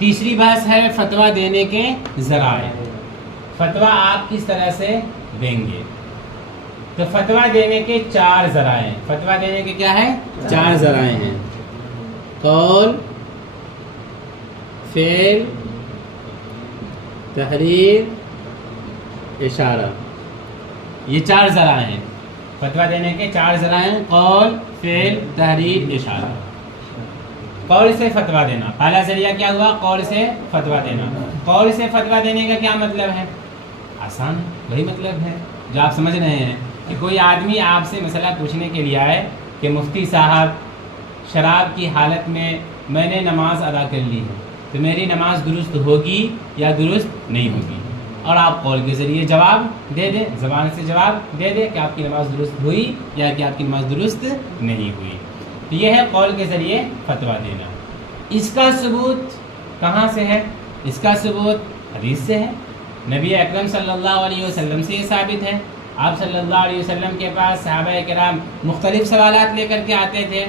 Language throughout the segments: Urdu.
تیسری بحث ہے فتویٰ دینے کے ذرائع. فتویٰ آپ کس طرح سے دیں گے؟ تو فتویٰ دینے کے 4 ذرائع ہیں. فتویٰ دینے کے کیا ہے؟ 4 ذرائع ہیں. قول، فعل، تحریر، اشارہ. یہ 4 ذرائع ہیں. فتویٰ دینے کے 4 ذرائع ہیں: قول، فعل، تحریر، اشارہ. قول سے فتویٰ دینا، پہلا ذریعہ کیا ہوا؟ قول سے فتویٰ دینا. قول سے فتویٰ دینے کا کیا مطلب ہے؟ آسان ہے، وہی مطلب ہے جو آپ سمجھ رہے ہیں کہ کوئی آدمی آپ سے مسئلہ پوچھنے کے لیے آئے کہ مفتی صاحب، شراب کی حالت میں نے نماز ادا کر لی ہے، تو میری نماز درست ہوگی یا درست نہیں ہوگی؟ اور آپ قول کے ذریعے جواب دے دیں، زبان سے جواب دے دیں کہ آپ کی نماز درست ہوئی یا کہ آپ کی نماز درست نہیں ہوئی. تو یہ ہے قول کے ذریعے فتویٰ دینا. اس کا ثبوت کہاں سے ہے؟ اس کا ثبوت حدیث سے ہے. نبی اکرم صلی اللہ علیہ وسلم سے یہ ثابت ہے. آپ صلی اللہ علیہ وسلم کے پاس صحابہ کرام مختلف سوالات لے کر کے آتے تھے،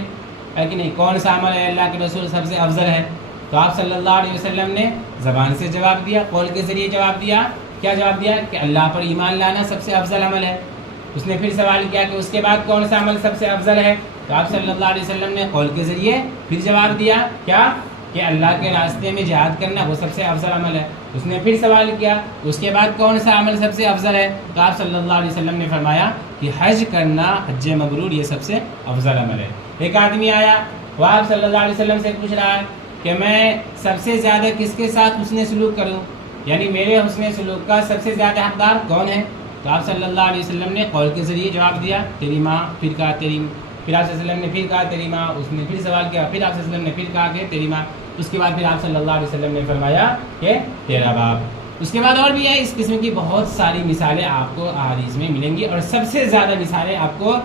ہے کہ نہیں؟ کون سا عمل ہے اللہ کے رسول سب سے افضل ہے؟ تو آپ صلی اللہ علیہ وسلم نے زبان سے جواب دیا، قول کے ذریعے جواب دیا. کیا جواب دیا؟ کہ اللہ پر ایمان لانا سب سے افضل عمل ہے. اس نے پھر سوال کیا کہ اس کے بعد کون سا عمل سب سے افضل ہے؟ تو آپ صلی اللہ علیہ وسلم نے قول کے ذریعے پھر جواب دیا کیا؟ کہ اللہ کے راستے میں جہاد کرنا وہ سب سے افضل عمل ہے. اس نے پھر سوال کیا اس کے بعد کون سا عمل سب سے افضل ہے؟ تو آپ صلی اللہ علیہ وسلم نے فرمایا کہ حج کرنا، حج مبرور، یہ سب سے افضل عمل ہے. ایک آدمی آیا، وہ آپ صلی اللہ علیہ وسلم سے پوچھ رہا ہے کہ میں سب سے زیادہ کس کے ساتھ حسن سلوک کروں، یعنی میرے حسن سلوک کا سب سے زیادہ حقدار کون ہے؟ تو آپ صلی اللہ علیہ وسلم نے قول کے ذریعے جواب دیا تیری ماں. پھر کہا تیری، پھر آپ صلی اللہ علیہ وسلم نے پھر کہا تیری ماں. اس نے پھر سوال کیا، پھر آپ صلی اللہ علیہ وسلم نے پھر کہا کہ تیری ماں. اس کے بعد پھر آپ صلی اللہ علیہ وسلم نے فرمایا کہ تیرا باپ. اس کے بعد اور بھی ہے، اس قسم کی بہت ساری مثالیں آپ کو احادیث میں ملیں گی، اور سب سے زیادہ مثالیں آپ کو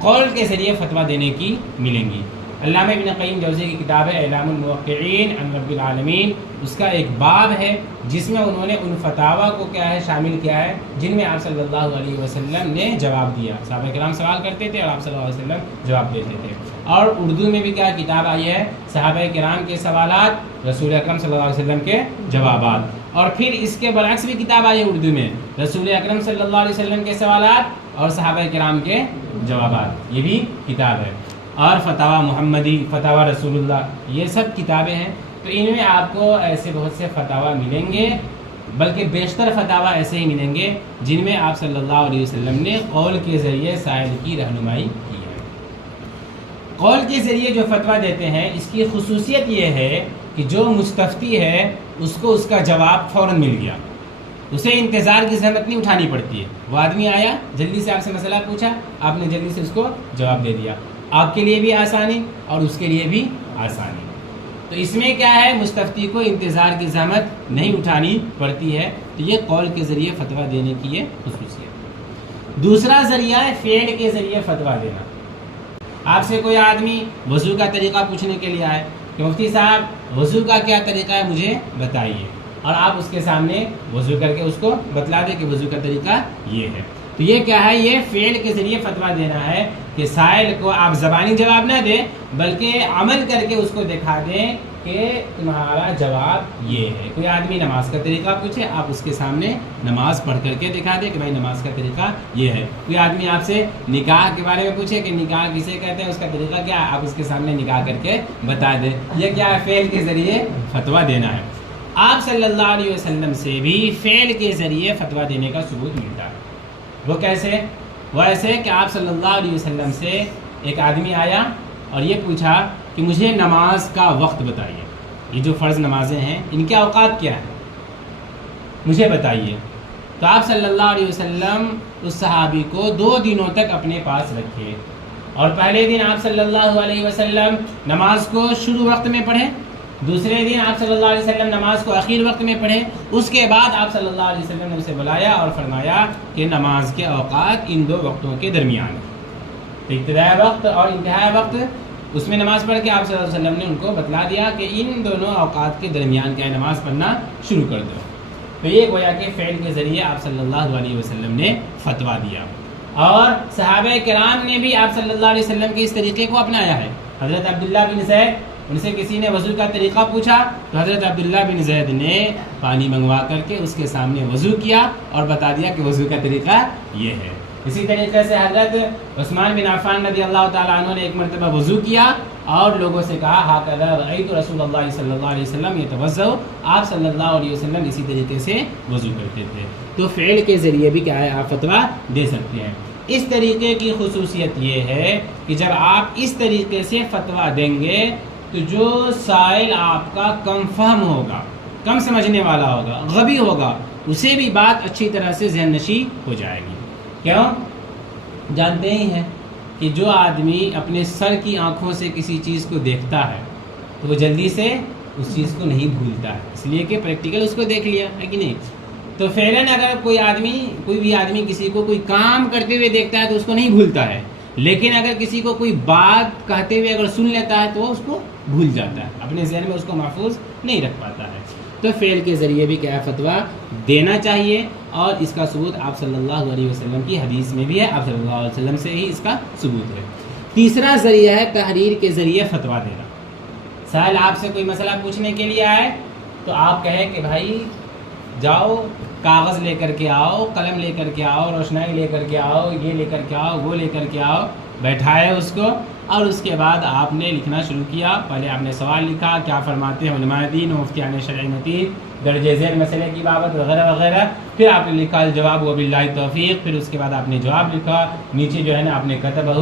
قول کے ذریعے فتویٰ دینے کی ملیں گی. علامہ ابن قیم جوزی کی کتاب ہے اعلام الموقعین عن رب العالمین، اس کا ایک باب ہے جس میں انہوں نے ان فتاویٰ کو کیا ہے شامل کیا ہے جن میں آپ صلی اللہ علیہ وسلم نے جواب دیا. صحابہ کرام سوال کرتے تھے اور آپ صلی اللہ علیہ وسلم جواب دیتے تھے. اور اردو میں بھی کیا کتاب آئی ہے؟ صحابہ کرام کے سوالات، رسول اکرم صلی اللہ علیہ وسلم کے جوابات. اور پھر اس کے برعکس بھی کتاب آئی ہے اردو میں، رسول اکرم صلی اللہ علیہ وسلم کے سوالات اور صحابہ کرام کے جوابات، یہ بھی کتاب ہے. اور فتاویٰ محمدی، فتاویٰ رسول اللہ، یہ سب کتابیں ہیں. تو ان میں آپ کو ایسے بہت سے فتاویٰ ملیں گے، بلکہ بیشتر فتاویٰ ایسے ہی ملیں گے جن میں آپ صلی اللہ علیہ وسلم نے قول کے ذریعے سائل کی رہنمائی کی ہے. قول کے ذریعے جو فتویٰ دیتے ہیں اس کی خصوصیت یہ ہے کہ جو مستفتی ہے اس کو اس کا جواب فوراً مل گیا، اسے انتظار کی زحمت نہیں اٹھانی پڑتی ہے. وہ آدمی آیا، جلدی سے آپ سے مسئلہ پوچھا، آپ نے جلدی سے اس کو جواب دے دیا. آپ کے لیے بھی آسانی اور اس کے لیے بھی آسانی. تو اس میں کیا ہے، مستفتی کو انتظار کی زحمت نہیں اٹھانی پڑتی ہے. تو یہ قول کے ذریعے فتویٰ دینے کی یہ خصوصیت. دوسرا ذریعہ ہے فعل کے ذریعے فتویٰ دینا. آپ سے کوئی آدمی وضو کا طریقہ پوچھنے کے لیے آئے کہ مفتی صاحب وضو کا کیا طریقہ ہے مجھے بتائیے، اور آپ اس کے سامنے وضو کر کے اس کو بتلا دیں کہ وضو کا طریقہ یہ ہے. تو یہ کیا ہے، یہ فعل کے ذریعے فتویٰ دینا ہے کہ سائل کو آپ زبانی جواب نہ دیں بلکہ عمل کر کے اس کو دکھا دیں کہ تمہارا جواب یہ ہے. کوئی آدمی نماز کا طریقہ پوچھے، آپ اس کے سامنے نماز پڑھ کر کے دکھا دیں کہ بھائی نماز کا طریقہ یہ ہے. کوئی آدمی آپ سے نکاح کے بارے میں پوچھے کہ نکاح کسے کہتے ہیں، اس کا طریقہ کیا ہے، آپ اس کے سامنے نکاح کر کے بتا دیں. یہ کیا ہے، فعل کے ذریعے فتویٰ دینا ہے. آپ صلی اللہ علیہ وسلم سے بھی فعل کے ذریعے فتویٰ دینے کا ثبوت ملتا ہے. وہ کیسے؟ وہ ایسے کہ آپ صلی اللہ علیہ وسلم سے ایک آدمی آیا اور یہ پوچھا کہ مجھے نماز کا وقت بتائیے، یہ جو فرض نمازیں ہیں ان کے اوقات کیا ہیں مجھے بتائیے. تو آپ صلی اللہ علیہ وسلم اس صحابی کو 2 دنوں تک اپنے پاس رکھے، اور پہلے دن آپ صلی اللہ علیہ وسلم نماز کو شروع وقت میں پڑھے، دوسرے دن آپ صلی اللہ علیہ وسلم نماز کو اخیر وقت میں پڑھے. اس کے بعد آپ صلی اللہ علیہ وسلم نے اسے بلایا اور فرمایا کہ نماز کے اوقات ان 2 وقتوں کے درمیان ہیں. ابتدائی وقت اور انتہائی وقت، اس میں نماز پڑھ کے آپ صلی اللہ علیہ وسلم نے ان کو بتلا دیا کہ ان دونوں اوقات کے درمیان کیا ہے، نماز پڑھنا شروع کر دو. تو یہ گویا کہ فعل کے ذریعے آپ صلی اللہ علیہ وسلم نے فتویٰ دیا. اور صحابہ کرام نے بھی آپ صلی اللہ علیہ وسلم کے اس طریقے کو اپنایا ہے. حضرت عبداللہ بن زید ان سے کسی نے وضو کا طریقہ پوچھا تو حضرت عبداللہ بن زید نے پانی منگوا کر کے اس کے سامنے وضو کیا اور بتا دیا کہ وضو کا طریقہ یہ ہے۔ اسی طریقے سے حضرت عثمان بن عفان رضی اللہ تعالیٰ عنہ نے ایک مرتبہ وضو کیا اور لوگوں سے کہا ہاکذا رأیت رسول اللہ صلی اللہ علیہ وسلم یتوضأ، آپ صلی اللہ علیہ وسلم اسی طریقے سے وضو کرتے تھے۔ تو فعل کے ذریعے بھی کیا ہے، آپ فتویٰ دے سکتے ہیں۔ اس طریقے کی خصوصیت یہ ہے کہ جب آپ اس طریقے سے فتویٰ دیں گے تو جو سائل آپ کا کم فہم ہوگا، کم سمجھنے والا ہوگا، غبی ہوگا، اسے بھی بات اچھی طرح سے ذہن نشی ہو جائے گی۔ کیوں؟ جانتے ہی ہیں کہ جو آدمی اپنے سر کی آنکھوں سے کسی چیز کو دیکھتا ہے تو وہ جلدی سے اس چیز کو نہیں بھولتا ہے، اس لیے کہ پریکٹیکل اس کو دیکھ لیا ہے کہ نہیں۔ تو فعلاً اگر کوئی بھی آدمی کسی کو کوئی کام کرتے ہوئے دیکھتا ہے تو اس کو نہیں بھولتا ہے، لیکن اگر کسی کو کوئی بات کہتے ہوئے اگر سن لیتا ہے تو وہ اس کو بھول جاتا ہے، اپنے ذہن میں اس کو محفوظ نہیں رکھ پاتا ہے۔ تو فعل کے ذریعے بھی کیا فتویٰ دینا چاہیے، اور اس کا ثبوت آپ صلی اللہ علیہ وسلم کی حدیث میں بھی ہے، آپ صلی اللہ علیہ وسلم سے ہی اس کا ثبوت ہے۔ تیسرا ذریعہ ہے تحریر کے ذریعے فتویٰ دینا۔ سائل آپ سے کوئی مسئلہ پوچھنے کے لیے آئے تو آپ کہیں کہ بھائی جاؤ کاغذ لے کر کے آؤ، قلم لے کر کے آؤ، روشنائی لے کر کے آؤ، یہ لے کر کے آؤ، وہ لے کر کے آؤ، بیٹھائے اس کو، اور اس کے بعد آپ نے لکھنا شروع کیا۔ پہلے آپ نے سوال لکھا، کیا فرماتے ہیں علماء دین و مفتیان شرعیین، درجہ ذیل مسئلے کی بابت وغیرہ وغیرہ، پھر آپ نے لکھا الجواب وباللہ توفیق، پھر اس کے بعد آپ نے جواب لکھا، نیچے جو ہے نا آپ نے کتبہ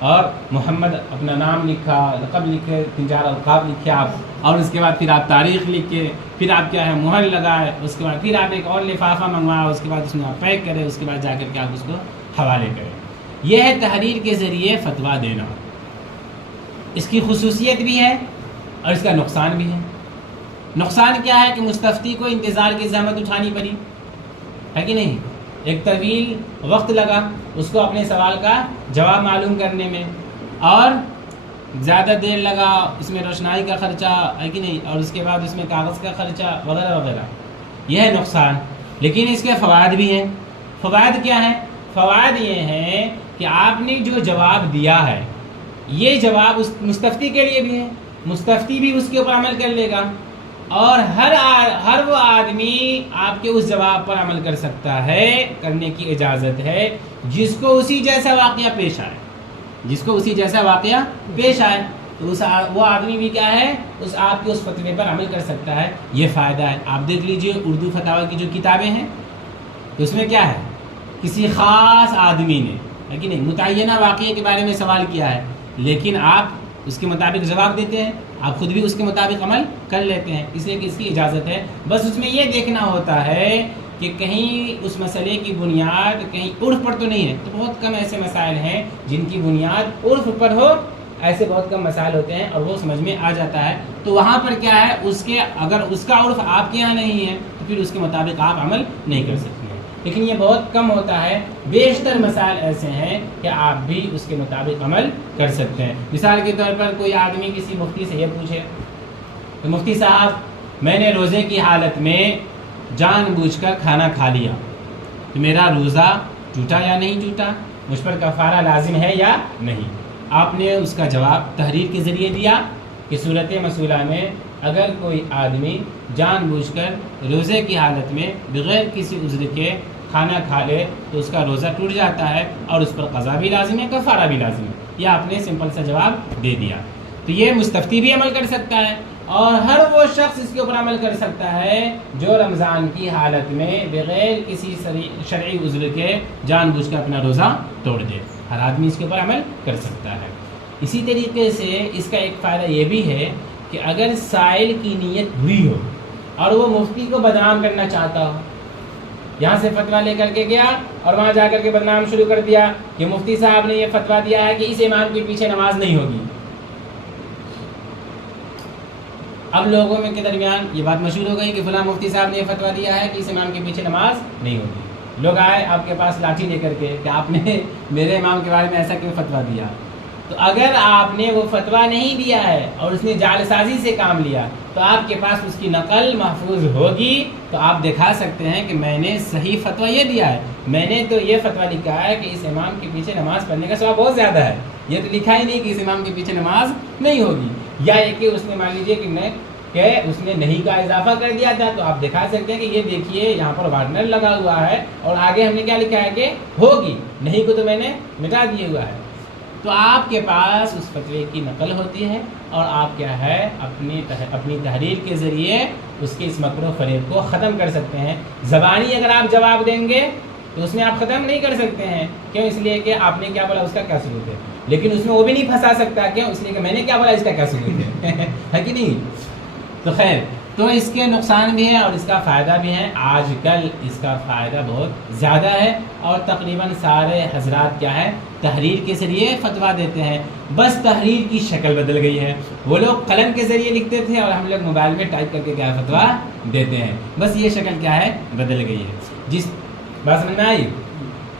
اور محمد اپنا نام لکھا، لقب لکھے، 3-4 القاب لکھے آپ، اور اس کے بعد پھر آپ تاریخ لکھے، پھر آپ کیا ہے مہر لگائے، اس کے بعد پھر آپ ایک اور لفافہ منگوایا، اس کے بعد اس میں آپ پیک کرے، اس کے بعد جا کر کے آپ اس کو حوالے کریں۔ یہ ہے تحریر کے ذریعے فتویٰ دینا۔ اس کی خصوصیت بھی ہے اور اس کا نقصان بھی ہے۔ نقصان کیا ہے کہ مستفتی کو انتظار کی زحمت اٹھانی پڑی ہے کہ نہیں، ایک طویل وقت لگا اس کو اپنے سوال کا جواب معلوم کرنے میں، اور زیادہ دیر لگا، اس میں روشنائی کا خرچہ ہے کہ نہیں، اور اس کے بعد اس میں کاغذ کا خرچہ وغیرہ وغیرہ، یہ ہے نقصان۔ لیکن اس کے فوائد بھی ہیں۔ فوائد کیا ہیں؟ فوائد یہ ہیں کہ آپ نے جو جواب دیا ہے یہ جواب اس مستفتی کے لیے بھی ہے، مستفتی بھی اس کے اوپر عمل کر لے گا، اور ہر وہ آدمی آپ کے اس جواب پر عمل کر سکتا ہے، کرنے کی اجازت ہے جس کو اسی جیسا واقعہ پیش آئے، جس کو اسی جیسا واقعہ پیش آئے، تو وہ آدمی بھی کیا ہے اس آپ کے اس فتوے پر عمل کر سکتا ہے۔ یہ فائدہ ہے۔ آپ دیکھ لیجئے اردو فتاوی کی جو کتابیں ہیں تو اس میں کیا ہے، کسی خاص آدمی نے ہے کہ نہیں متعینہ واقعے کے بارے میں سوال کیا ہے، لیکن آپ اس کے مطابق جواب دیتے ہیں، آپ خود بھی اس کے مطابق عمل کر لیتے ہیں، اس لیے کہ اس کی اجازت ہے۔ بس اس میں یہ دیکھنا ہوتا ہے کہ کہیں اس مسئلے کی بنیاد کہیں عرف پر تو نہیں ہے، تو بہت کم ایسے مسائل ہیں جن کی بنیاد عرف پر ہو، ایسے بہت کم مسائل ہوتے ہیں اور وہ سمجھ میں آ جاتا ہے، تو وہاں پر کیا ہے اگر اس کا عرف آپ کے یہاں نہیں ہے تو پھر اس کے مطابق آپ عمل نہیں کر سکتے ہیں۔ لیکن یہ بہت کم ہوتا ہے، بیشتر مسائل ایسے ہیں کہ آپ بھی اس کے مطابق عمل کر سکتے ہیں۔ مثال کے طور پر کوئی آدمی کسی مفتی سے یہ پوچھے کہ مفتی صاحب میں نے روزے کی حالت میں جان بوجھ کر کھانا کھا لیا تو میرا روزہ ٹوٹا یا نہیں ٹوٹا، مجھ پر کفارہ لازم ہے یا نہیں؟ آپ نے اس کا جواب تحریر کے ذریعے دیا کہ صورت مسئولہ میں اگر کوئی آدمی جان بوجھ کر روزے کی حالت میں بغیر کسی عذر کے کھانا کھا لے تو اس کا روزہ ٹوٹ جاتا ہے اور اس پر قضا بھی لازم ہے، کفارہ بھی لازم ہے۔ یہ آپ نے سمپل سا جواب دے دیا۔ تو یہ مستفتی بھی عمل کر سکتا ہے اور ہر وہ شخص اس کے اوپر عمل کر سکتا ہے جو رمضان کی حالت میں بغیر کسی شرعی عذر کے جان بوجھ کر اپنا روزہ توڑ دے، ہر آدمی اس کے اوپر عمل کر سکتا ہے۔ اسی طریقے سے اس کا ایک فائدہ یہ بھی ہے کہ اگر سائل کی نیت بری ہو اور وہ مفتی کو بدنام کرنا چاہتا ہو، یہاں سے فتویٰ لے کر کے گیا اور وہاں جا کر کے بدنام شروع کر دیا کہ مفتی صاحب نے یہ فتویٰ دیا ہے کہ اس امام کے پیچھے نماز نہیں ہوگی۔ اب لوگوں میں کے درمیان یہ بات مشہور ہو گئی کہ فلاں مفتی صاحب نے یہ فتویٰ دیا ہے کہ اس امام کے پیچھے نماز نہیں ہوگی۔ لوگ آئے آپ کے پاس لاٹھی لے کر کے کہ آپ نے میرے امام کے بارے میں ایسا کیوں فتویٰ دیا؟ تو اگر آپ نے وہ فتویٰ نہیں دیا ہے اور اس نے جعل سازی سے کام لیا تو آپ کے پاس اس کی نقل محفوظ ہوگی، تو آپ دکھا سکتے ہیں کہ میں نے صحیح فتویٰ یہ دیا ہے، میں نے تو یہ فتویٰ لکھا ہے کہ اس امام کے پیچھے نماز پڑھنے کا ثواب بہت زیادہ ہے، یہ تو لکھا ہی نہیں کہ اس امام کے پیچھے نماز نہیں ہوگی۔ یا یہ کہ اس نے مان لیجیے کہ اس نے نہیں کا اضافہ کر دیا تھا، تو آپ دکھا سکتے ہیں کہ یہ دیکھیے یہاں پر وارنر لگا ہوا ہے اور آگے ہم نے کیا لکھا ہے کہ ہوگی، نہیں کو تو میں نے مٹا دیا ہوا ہے۔ تو آپ کے پاس اس فتوے کی نقل ہوتی ہے اور آپ کیا ہے اپنی تحریر کے ذریعے اس کے اس مکر و فریب کو ختم کر سکتے ہیں۔ زبانی اگر آپ جواب دیں گے تو اس میں آپ ختم نہیں کر سکتے ہیں، کیوں؟ اس لیے کہ آپ نے کیا بولا، اس کا کیا ثبوت ہے، لیکن اس میں وہ بھی نہیں پھنسا سکتا، کیوں؟ اس لیے کہ میں نے کیا بولا، اس کا کیا ثبوت ہے کہ نہیں؟ تو خیر، تو اس کے نقصان بھی ہیں اور اس کا فائدہ بھی ہے۔ آج کل اس کا فائدہ بہت زیادہ ہے اور تقریباً سارے حضرات کیا ہے، تحریر کے ذریعے فتویٰ دیتے ہیں، بس تحریر کی شکل بدل گئی ہے۔ وہ لوگ قلم کے ذریعے لکھتے تھے اور ہم لوگ موبائل میں ٹائپ کر کے کیا فتویٰ دیتے ہیں، بس یہ شکل کیا ہے، بدل گئی ہے۔ جس بات سمجھ میں آئی؟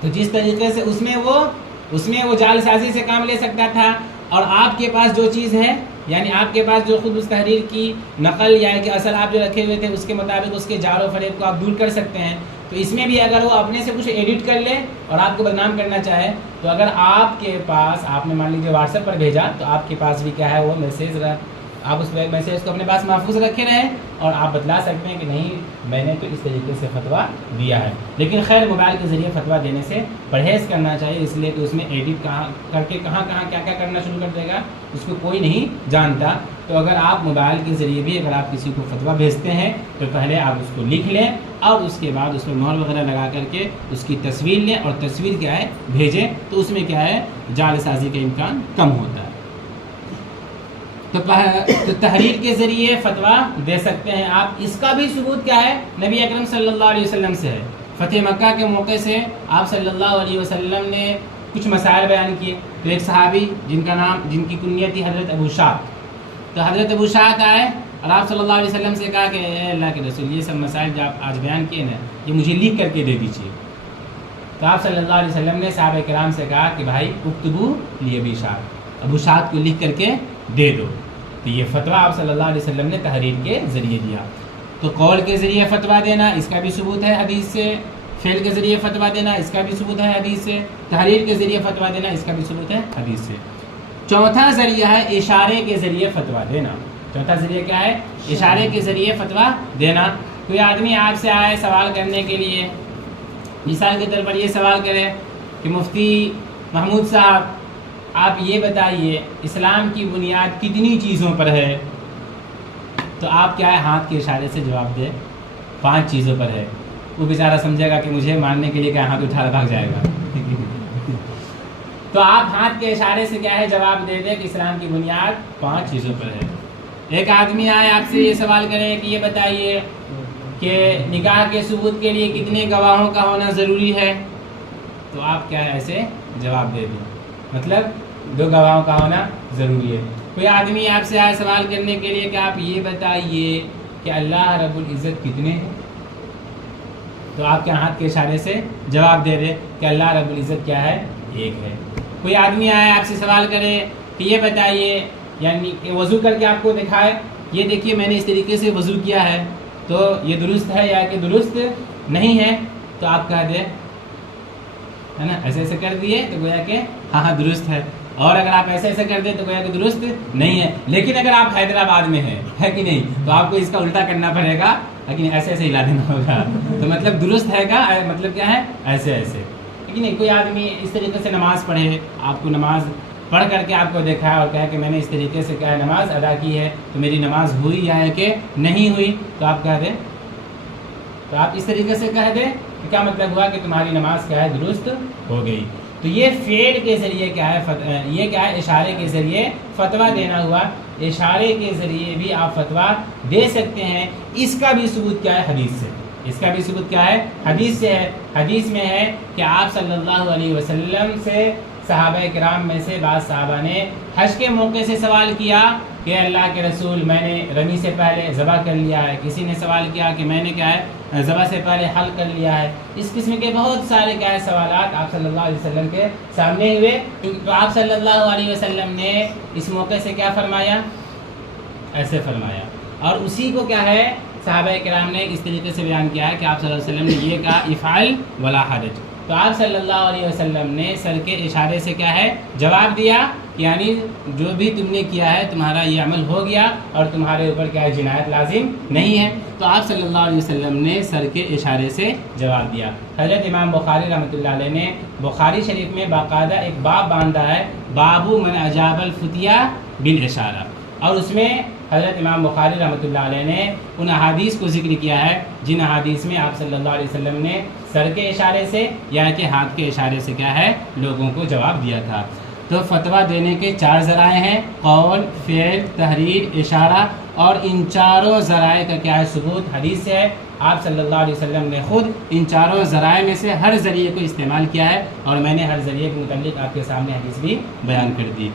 تو جس طریقے سے اس میں وہ جعل سازی سے کام لے سکتا تھا، اور آپ کے پاس جو چیز ہے، یعنی آپ کے پاس جو خود اس تحریر کی نقل یا کہ اصل آپ جو رکھے ہوئے تھے اس کے مطابق اس کے جعل و فریب کو آپ دور کر سکتے ہیں، تو اس میں بھی اگر وہ اپنے سے کچھ ایڈٹ کر لے اور آپ کو بدنام کرنا چاہے، تو اگر آپ کے پاس، آپ نے مان لیجیے واٹس ایپ پر بھیجا، تو آپ کے پاس بھی کیا ہے، وہ میسیج آپ اس میسیج کو اپنے پاس محفوظ رکھے رہیں اور آپ بتلا سکتے ہیں کہ نہیں، میں نے تو اس طریقے سے فتویٰ دیا ہے۔ لیکن خیر، موبائل کے ذریعے فتویٰ دینے سے پرہیز کرنا چاہیے، اس لیے کہ اس میں ایڈٹ کہاں کر کے کہاں کیا کرنا شروع کر دے گا، اس کو کوئی نہیں جانتا۔ تو اگر آپ موبائل کے ذریعے بھی اگر آپ کسی کو فتویٰ بھیجتے ہیں تو پہلے آپ اس کو لکھ لیں اور اس کے بعد اس میں مہر وغیرہ لگا کر کے اس کی تصویر لیں اور تصویر کیا ہے، بھیجیں، تو اس میں کیا ہے، جعل سازی کا امکان کم ہوتا ہے۔ تو تحریر کے ذریعے فتویٰ دے سکتے ہیں آپ۔ اس کا بھی ثبوت کیا ہے، نبی اکرم صلی اللہ علیہ وسلم سے ہے۔ فتح مکہ کے موقع سے آپ صلی اللہ علیہ وسلم نے کچھ مسائل بیان کیے، تو ایک صحابی جن کی کنیت تھی حضرت ابو شاط، تو حضرت ابو شاط آئے اور آپ صلی اللہ علیہ وسلم سے کہا کہ اے اللہ کے رسول، یہ سب مسائل جو آپ آج بیان کیے نا، یہ مجھے لکھ کر کے دے دیجیے۔ تو آپ صلی اللہ علیہ وسلم نے صحابہ کرام سے کہا کہ بھائی اکتبو لی ابی شاط، ابو شاط کو لکھ کر کے دے دو۔ تو یہ فتویٰ آپ صلی اللہ علیہ وسلم نے تحریر کے ذریعے دیا۔ تو قول کے ذریعے فتویٰ دینا، اس کا بھی ثبوت ہے حدیث سے، فعل کے ذریعے فتویٰ دینا، اس کا بھی ثبوت ہے حدیث سے، تحریر کے ذریعے فتویٰ دینا، اس کا بھی ثبوت ہے حدیث سے۔ چوتھا ذریعہ ہے اشارے کے ذریعے فتویٰ دینا۔ چوتھا ذریعہ کیا ہے، اشارے کے ذریعے فتویٰ دینا۔ کوئی آدمی آپ سے آئے سوال کرنے کے لیے، مثال کے طور پر یہ سوال کرے کہ مفتی محمود صاحب، آپ یہ بتائیے اسلام کی بنیاد کتنی چیزوں پر ہے؟ تو آپ کیا ہے، ہاتھ کے اشارے سے جواب دے 5 چیزوں پر ہے۔ وہ بیچارہ سمجھے گا کہ مجھے ماننے کے لیے کیا ہاتھ اٹھا بھاگ جائے گا تو آپ ہاتھ کے اشارے سے کیا ہے، جواب دے دیں کہ اسلام کی بنیاد 5 چیزوں پر ہے۔ ایک آدمی آئے آپ سے یہ سوال کرے کہ یہ بتائیے کہ نکاح کے ثبوت کے لیے کتنے گواہوں کا ہونا ضروری ہے؟ تو آپ کیا ہے، ایسے جواب دے دیں، مطلب 2 گواہوں کا ہونا ضروری ہے۔ کوئی آدمی آپ سے آئے سوال کرنے کے لیے کہ آپ یہ بتائیے کہ اللہ رب العزت کتنے ہیں؟ تو آپ کے ہاتھ کے اشارے سے جواب دے دیں کہ اللہ رب العزت کیا ہے، ایک ہے۔ کوئی آدمی آئے آپ سے سوال کرے کہ یہ بتائیے، یعنی کہ وضو کر کے آپ کو دکھائے، یہ دیکھیے میں نے اس طریقے سے وضو کیا ہے، تو یہ درست ہے یا کہ درست نہیں ہے؟ تو آپ کہہ دیں، ہے نا، ایسے ایسے کر دیے تو گویا کہ ہاں درست ہے، اور اگر آپ ایسے ایسے کر دیں تو گویا کہ درست نہیں ہے۔ لیکن اگر آپ حیدرآباد میں ہیں، ہے کہ نہیں، تو آپ کو اس کا الٹا کرنا پڑے گا، لیکن ایسے ایسے ہلا دینا ہوگا، تو مطلب درست ہے کا مطلب کیا ہے، ایسے ایسے۔ لیکن نہیں، کوئی آدمی اس طریقے سے نماز پڑھے، آپ کو نماز پڑھ کر کے آپ کو دیکھا ہے اور کہا کہ میں نے اس طریقے سے کیا ہے نماز ادا کی ہے، تو میری نماز ہوئی یا ہے کہ نہیں ہوئی؟ تو آپ کہہ دیں، تو آپ اس طریقے سے کہہ دیں کہ کیا مطلب ہوا کہ تمہاری نماز کیا ہے، درست ہو گئی۔ تو یہ فعل کے ذریعے کیا ہے، یہ کیا ہے، اشارے کے ذریعے فتویٰ دینا ہوا۔ اشارے کے ذریعے بھی آپ فتویٰ دے سکتے ہیں۔ اس کا بھی ثبوت کیا ہے، حدیث سے۔ اس کا بھی ثبوت کیا ہے، حدیث سے ہے۔ حدیث میں ہے کہ آپ صلی اللہ علیہ وسلم سے صحابہ کرام میں سے بعض صحابہ نے حج کے موقع سے سوال کیا کہ اللہ کے رسول، میں نے رمی سے پہلے ذبح کر لیا ہے۔ کسی نے سوال کیا کہ میں نے کیا ہے، ذبح سے پہلے حل کر لیا ہے۔ اس قسم کے بہت سارے کیا ہے سوالات آپ صلی اللہ علیہ وسلم کے سامنے ہوئے، تو آپ صلی اللہ علیہ وسلم نے اس موقع سے کیا فرمایا، ایسے فرمایا، اور اسی کو کیا ہے صحابہ کرام نے اس طریقے سے بیان کیا ہے کہ آپ صلی اللہ علیہ وسلم نے یہ کہا افعل ولا حرج، تو آپ صلی اللہ علیہ وسلم نے سر کے اشارے سے کیا ہے جواب دیا، یعنی جو بھی تم نے کیا ہے تمہارا یہ عمل ہو گیا اور تمہارے اوپر کیا ہے جنایت لازم نہیں ہے۔ تو آپ صلی اللہ علیہ وسلم نے سر کے اشارے سے جواب دیا۔ حضرت امام بخاری رحمۃ اللہ علیہ نے بخاری شریف میں باقاعدہ ایک باب باندھا ہے، باب من اجاب الفتیہ بالاشارہ، اور اس میں حضرت امام بخاری رحمۃ اللہ علیہ نے ان احادیث کو ذکر کیا ہے جن احادیث میں آپ صلی اللہ علیہ وسلم نے سر کے اشارے سے یا کہ ہاتھ کے اشارے سے کیا ہے لوگوں کو جواب دیا تھا۔ تو فتویٰ دینے کے 4 ذرائع ہیں، قول، فعل، تحریر، اشارہ، اور ان چاروں ذرائع کا کیا ہے ثبوت حدیث سے ہے۔ آپ صلی اللہ علیہ وسلم نے خود ان چاروں ذرائع میں سے ہر ذریعے کو استعمال کیا ہے، اور میں نے ہر ذریعے کے متعلق آپ کے سامنے حدیث بھی بیان کر دی۔